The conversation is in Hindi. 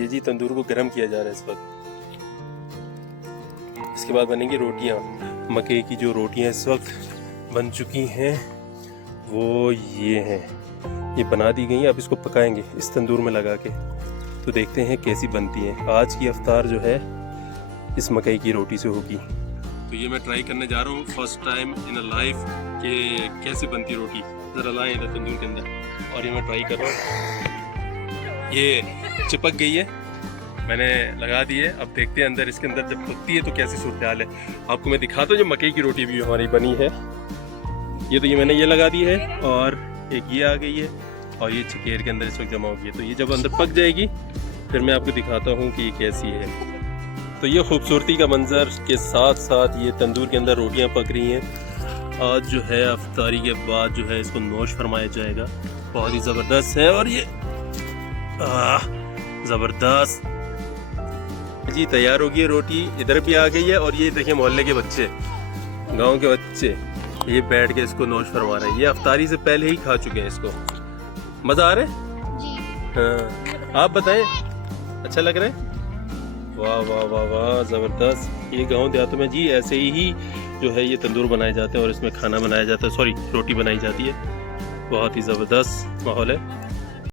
ये जी तंदूर को गर्म किया जा रहा है इस वक्त। इसके बाद बनेंगी रोटियां। मकई की जो रोटियां इस वक्त बन चुकी हैं वो ये हैं, ये बना दी गई हैं। अब इसको पकाएंगे इस तंदूर में लगा के, तो देखते हैं कैसी बनती है। आज की अफ्तार जो है इस मकई की रोटी से होगी। तो ये मैं ट्राई करने जा रहा हूँ first time in a life कि कैसे बनती रोटी। ज़रा लाएं इधर तंदूर के अंदर, और ये मैं ट्राई कर रहा हूँ। ये चिपक गई है, मैंने लगा दी है। अब देखते हैं अंदर, इसके अंदर जब पकती है तो कैसी सूरत हाल है। आपको मैं दिखाता हूँ जो मकई की रोटी भी हमारी बनी है। ये तो ये मैंने ये लगा दी है, और एक ये आ गई है, और ये चिकेर के अंदर इस वक्त जमा होगी है। तो ये जब अंदर पक जाएगी फिर मैं आपको दिखाता हूँ कि ये कैसी है। तो ये खूबसूरती का मंजर के साथ साथ ये तंदूर के अंदर रोटियाँ पक रही हैं। आज जो है अफ्तारी के बाद जो है इसको नोश फरमाया जाएगा। बहुत ही ज़बरदस्त है, और ये ज़बरदस्त जी तैयार होगी रोटी। इधर भी आ गई है, और ये देखिए मोहल्ले के बच्चे, गांव के बच्चे, ये बैठ के इसको नोश फरमा रहे हैं। ये अफ्तारी से पहले ही खा चुके हैं इसको। मज़ा आ रहा है जी। हाँ, आप बताएं, अच्छा लग रहा है? वाह वाह वाह वाह, ज़बरदस्त। ये गांव देहातों में जी ऐसे ही जो है ये तंदूर बनाए जाते हैं, और इसमें खाना बनाया जाता है, सॉरी रोटी बनाई जाती है। बहुत ही ज़बरदस्त माहौल है।